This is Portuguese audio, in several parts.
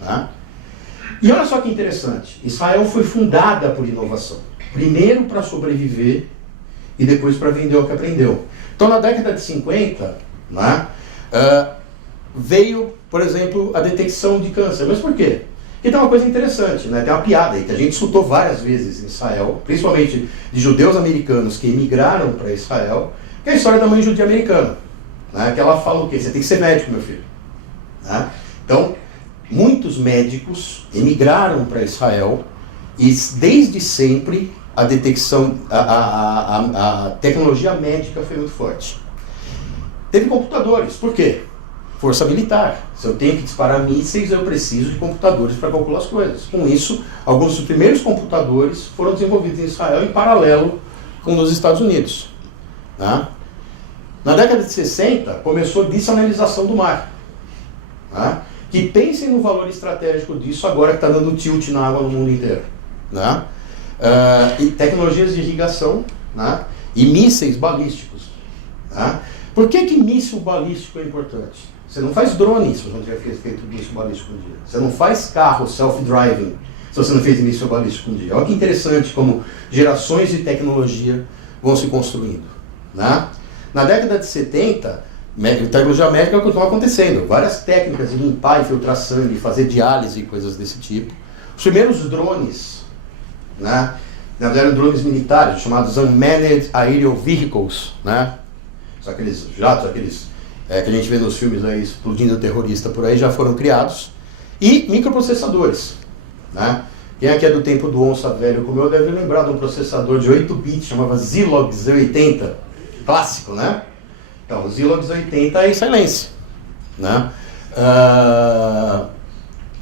Né? E olha só que interessante, Israel foi fundada por inovação. Primeiro para sobreviver e depois para vender o que aprendeu. Então na década de 50, né, veio, por exemplo, a detecção de câncer. Mas por quê? Porque tem uma coisa interessante, né? Tem uma piada aí que a gente escutou várias vezes em Israel, principalmente de judeus americanos que emigraram para Israel, que é a história da mãe judia americana. Né? Que ela fala o quê? Você tem que ser médico, meu filho. Né? Então, muitos médicos emigraram para Israel e desde sempre a detecção, a tecnologia médica foi muito forte. Teve computadores, por quê? Força militar. Se eu tenho que disparar mísseis, eu preciso de computadores para calcular as coisas. Com isso, alguns dos primeiros computadores foram desenvolvidos em Israel em paralelo com os Estados Unidos. Né? Na década de 60, começou a dessalinização do mar. Né? Que pensem no valor estratégico disso agora que está dando tilt na água no mundo inteiro. Né? E tecnologias de irrigação, né? E mísseis balísticos. Né? Por que míssil balístico é importante? Você não faz drone se você não tiver feito míssil balístico um dia. Você não faz carro self-driving se você não fez míssil balístico um dia. Olha que interessante como gerações de tecnologia vão se construindo. Né? Na década de 70, tecnologia médica continua acontecendo. Várias técnicas de limpar e filtrar sangue, fazer diálise e coisas desse tipo. Os primeiros drones, né? Na verdade, drones militares, chamados Unmanned Aerial Vehicles, né? São aqueles jatos, que a gente vê nos filmes aí explodindo terrorista por aí, já foram criados. E microprocessadores. Né? Quem aqui é do tempo do onça velho como eu deve lembrar de um processador de 8 bits, chamava Zilog Z80, clássico, né? Então, o Zilog Z80 é excelência. Né?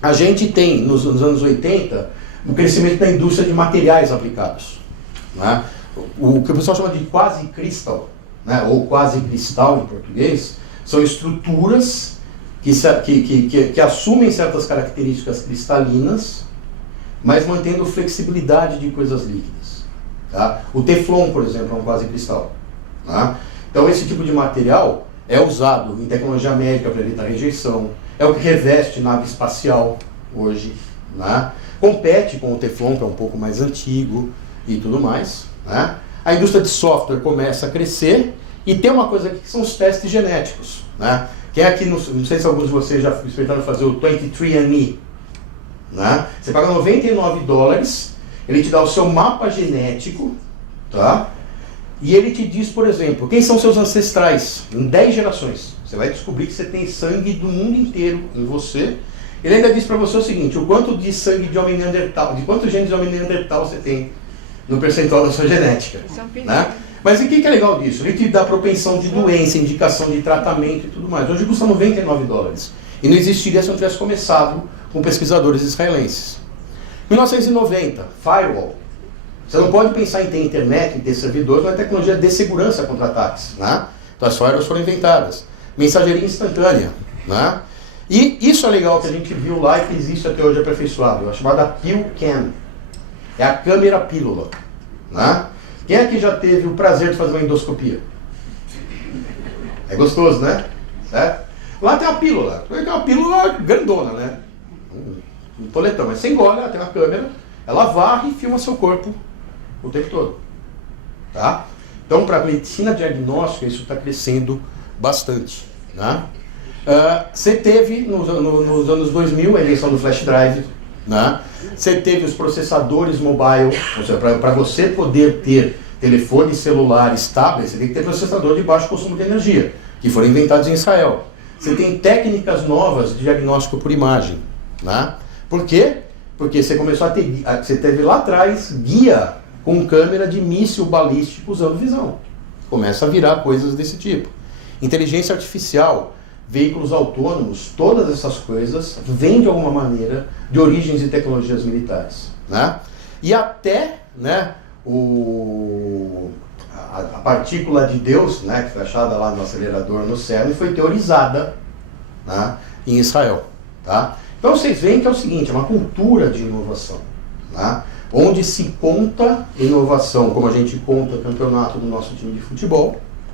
A gente tem, nos anos 80, o crescimento da indústria de materiais aplicados. Né? O que o pessoal chama de quase cristal, né? Ou quase cristal em português, são estruturas que assumem certas características cristalinas, mas mantendo flexibilidade de coisas líquidas. Tá? O Teflon, por exemplo, é um quase cristal. Tá? Então esse tipo de material é usado em tecnologia médica para evitar rejeição, é o que reveste nave espacial hoje. Né? Compete com o Teflon, que é um pouco mais antigo e tudo mais. Né? A indústria de software começa a crescer e tem uma coisa aqui que são os testes genéticos. Né? Quem aqui, não sei se alguns de vocês já experimentaram fazer o 23andMe. Né? Você paga $99, ele te dá o seu mapa genético, tá? E ele te diz, por exemplo, quem são seus ancestrais em 10 gerações. Você vai descobrir que você tem sangue do mundo inteiro em você. Ele ainda diz para você o seguinte, o quanto de sangue de homem neandertal, de quantos genes de homem neandertal você tem no percentual da sua genética. Né? Mas o que é legal disso? Ele te dá propensão de doença, indicação de tratamento e tudo mais. Hoje custa $99. E não existiria se não tivesse começado com pesquisadores israelenses. 1990, firewall. Você não pode pensar em ter internet, em ter servidores, mas tecnologia de segurança contra ataques. Né? Então as firewalls foram inventadas. Mensageria instantânea. Né? E isso é legal que a gente viu lá e que existe até hoje aperfeiçoado. É chamada PillCam. É a câmera pílula. Né? Quem aqui já teve o prazer de fazer uma endoscopia? É gostoso, né? Certo? Lá tem uma pílula. É uma pílula grandona, né? Um toletão. Mas você engole, ela tem uma câmera, ela varre e filma seu corpo o tempo todo. Tá? Então, para a medicina diagnóstica, isso está crescendo bastante. Né? Você teve, nos anos 2000, a invenção do flash drive. Né? Você teve os processadores mobile, ou seja, para você poder ter telefone celular estável, você tem que ter processador de baixo consumo de energia, que foram inventados em Israel. Você tem técnicas novas de diagnóstico por imagem. Né? Por quê? Porque você começou a ter, você teve lá atrás guia com câmera de míssil balístico usando visão. Começa a virar coisas desse tipo. Inteligência artificial, veículos autônomos, todas essas coisas vêm de alguma maneira de origens e tecnologias militares. Né? E até, né, a partícula de Deus, né, que foi achada lá no acelerador no CERN, foi teorizada, né, em Israel. Tá? Então vocês veem que é o seguinte, é uma cultura de inovação. Né? Onde se conta inovação, como a gente conta campeonato do nosso time de futebol,